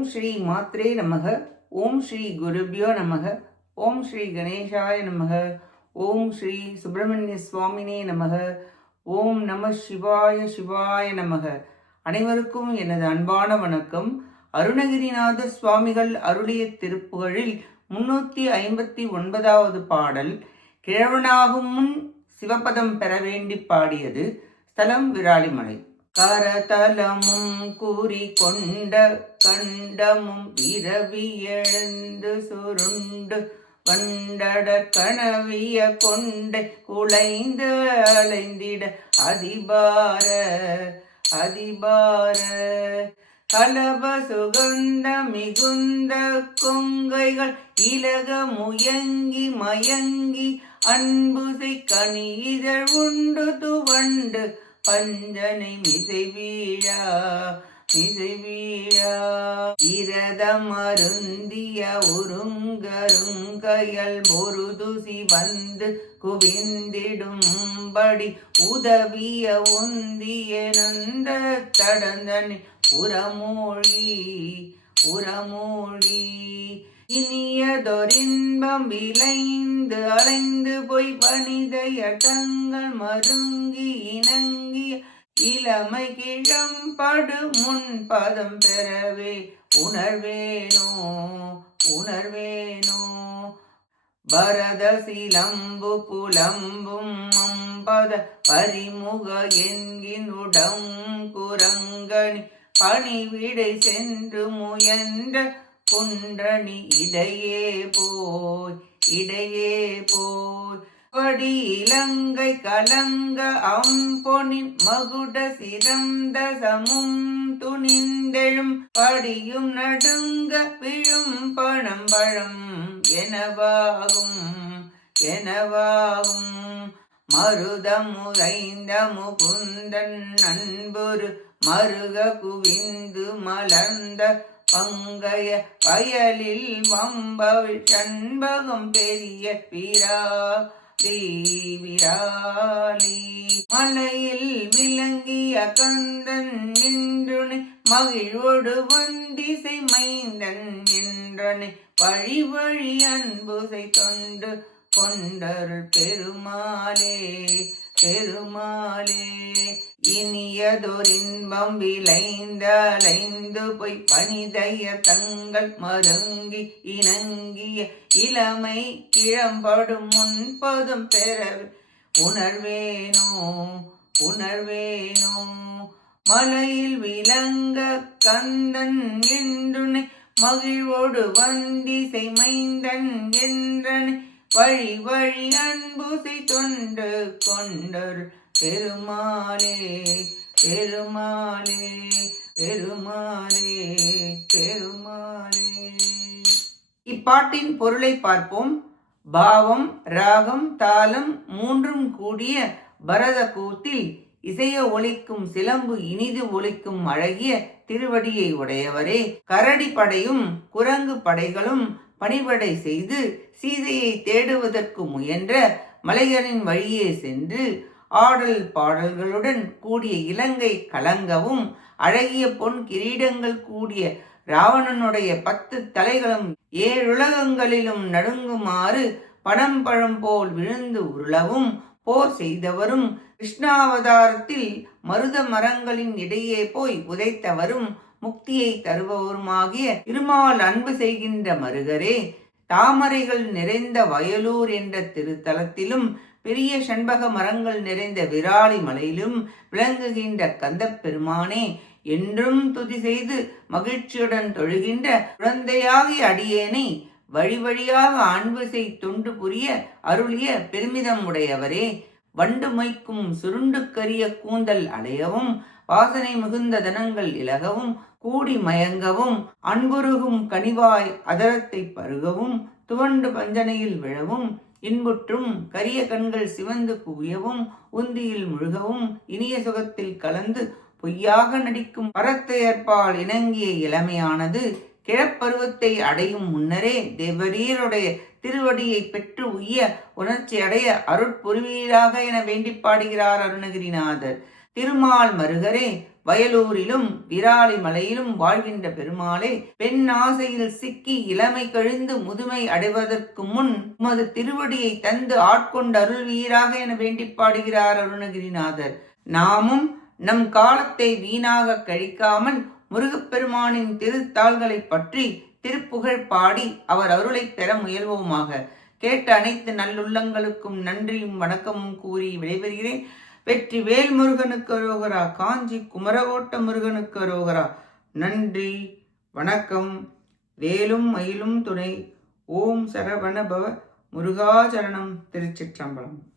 ஓம் ஸ்ரீ மாத்ரே நமக. ஓம் ஸ்ரீ குருபியோ நமக. ஓம் ஸ்ரீ கணேசாய நமக. ஓம் ஸ்ரீ சுப்பிரமணிய சுவாமினே நமக. ஓம் நம சிவாய சிவாய நமக. அனைவருக்கும் எனது அன்பான வணக்கம். அருணகிரிநாத சுவாமிகள் அருளிய திருப்புகழில் 359வது பாடல். கிழவனாகும் முன் சிவபதம் பெற வேண்டி பாடியது. ஸ்தலம் விராலிமலை. கரதலமும் கூறி கொண்ட கண்டமும் இரவி எழுந்து சுருண்டு வண்டட கனவிய கொண்டை குலைந்து அலைந்திட அதிபார அதிபார கலப சுகந்த மிகுந்த கொங்கைகள் இலக முயங்கி மயங்கி அன்புசை கனி இதழ் உண்டு துவண்டு பஞ்சனை மிசை வீழா மிசை வீழா இரதம் அருந்திய உருங்கருங்கையல் பொருதுசி வந்து குவிந்திடும்படி உதவிய உந்திய நந்த தடந்தனி உரமூழி உரமூழி இனியதொரின்பம் விளைந்து அலைந்து போய் பணிதைய தங்கள் மருங்கி இணங்கி இளமை கிழம்படு முன் பதம் பெறவே உணர்வேனோ உணர்வேனோ பரத சிலம்பு புலம்பும் அம்பத பரிமுக என்கின் உடம் குரங்கணி பணிவிடை சென்று முயன்ற குன்றணி இடையே போய் இடையே போய் படி இலங்கை கலங்க அம்பொனின் மகுட சிறந்த சமும் துணிந்தெழும் படியும் நடுங்க விழும் பணம் பழம் எனவாகும் எனவாகும் மருதமுரைந்த முகுந்தன் அன்புரு மருக குவிந்து மலர்ந்த பங்கைய வயலில் வம்பவிழ் சண்பகம் பெரிய விராலி மலையில் விளங்கிய கந்தன் நின்றுனை மகிழ்வோடு வந்திசை மைந்தன் என்றனை வழி வழி அன்புசை தொண்டு கொண்டருள் பெருமாளே பெருமாளே இனியதொரின்பம் விளைந்த அலைந்து போய் பணிதைய தங்கள் மருங்கி இணங்கிய இளமை கிழம்படும் முன்பதும் பெற உணர்வேனோ உணர்வேனோ மலையில் விளங்க கந்தன் என்றுனை மகிழ்வோடு வந்திசை மைந்தன் என்றனை வழி வழி அன்புசை தொண்டு கொண்டர் பெருமாளே பெருமாளே பெருமாளே பெருமாளே. இப்பாட்டின் பொருளை பார்ப்போம். பாவம், ராகம், தாளம் மூன்றும் கூடிய பரத கூத்தில் இசைய ஒலிக்கும் சிலம்பு இனிது ஒலிக்கும் அழகிய திருவடியை உடையவரே. கரடி படையும் குரங்கு படைகளும் பணிபடை செய்து சீதையை தேடுவதற்கு முயன்ற மலையரின் வழியே சென்று ஆடல் பாடல்களுடன் கூடிய இலங்கை கலங்கவும் அழகிய பொன் கிரீடங்கள் கூடிய ராவணனுடைய 10 தலைகளும் 7 உலகங்களிலும் நடுங்குமாறு பணம் பழம் போல் விழுந்து உருளவும் போர் செய்தவரும் கிருஷ்ணாவதாரத்தில் மருத மரங்களின் இடையே போய் உதைத்தவரும் முக்தியை தருபவருமாகிய திருமால் அன்பு செய்கின்ற மருகரே. தாமரைகள் நிறைந்த வயலூர் என்ற திருத்தலத்திலும் பெரிய சண்பக மரங்கள் நிறைந்த விராலி மலையிலும் விளங்குகின்ற கந்த பெருமானே, என்றும் துதி செய்து மகிழ்ச்சியுடன் தொழுகின்ற குழந்தையாகிய அடியேனை வழி வழியாக அன்பு செய் தொண்டு புரிய அருளிய பெருமிதம் உடையவரே. வண்டு மொய்க்கும் சுருண்டு கரிய கூந்தல் அடையவும் வாசனை மிகுந்த தனங்கள் இலகவும் கூடி மயங்கவும் அன்புருகும் கனிவாய் அதரத்தை பருகவும் துவண்டு பஞ்சனையில் விழவும் இன்புற்றும் கரிய கண்கள் சிவந்து குவியவும் உந்தியில் முழுகவும் இனிய சுகத்தில் கலந்து பொய்யாக நடிக்கும் பரத்தையற்பால் இணங்கிய இளமையானது கிழப்பருவத்தை அடையும் முன்னரே தேவரீருடைய திருவடியை பெற்று உய்ய உணர்ச்சி அடைய அருட்புரிவீராக என வேண்டி பாடுகிறார் அருணகிரிநாதர். திருமால் மருகரே, வயலூரிலும் விராலி மலையிலும் வாழ்கின்ற பெருமாளே, பெண் ஆசையில் சிக்கி இளமை கழிந்து முதுமை அடைவதற்கு முன் உமது திருவடியை தந்து ஆட்கொண்டு அருள்வீராக என வேண்டி பாடுகிறார் அருணகிரிநாதர். நாமும் நம் காலத்தை வீணாக கழிக்காமல் முருகப்பெருமானின் திருத்தாள்களை பற்றி திருப்புகழ் பாடி அவர் அருளை பெற முயல்வோமாக. கேட்ட அனைத்து நல்லுள்ளங்களுக்கும் நன்றியும் வணக்கமும் கூறி விடைபெறுகிறேன். வெற்றி வேல் முருகனுக்கு அரோகரா. காஞ்சி குமரகோட்ட முருகனுக்கு அரோகரா. நன்றி, வணக்கம். வேலும் மயிலும் துணை. ஓம் சரவண பவ. முருகாச்சரணம். திருச்சிற்றம்பலம்.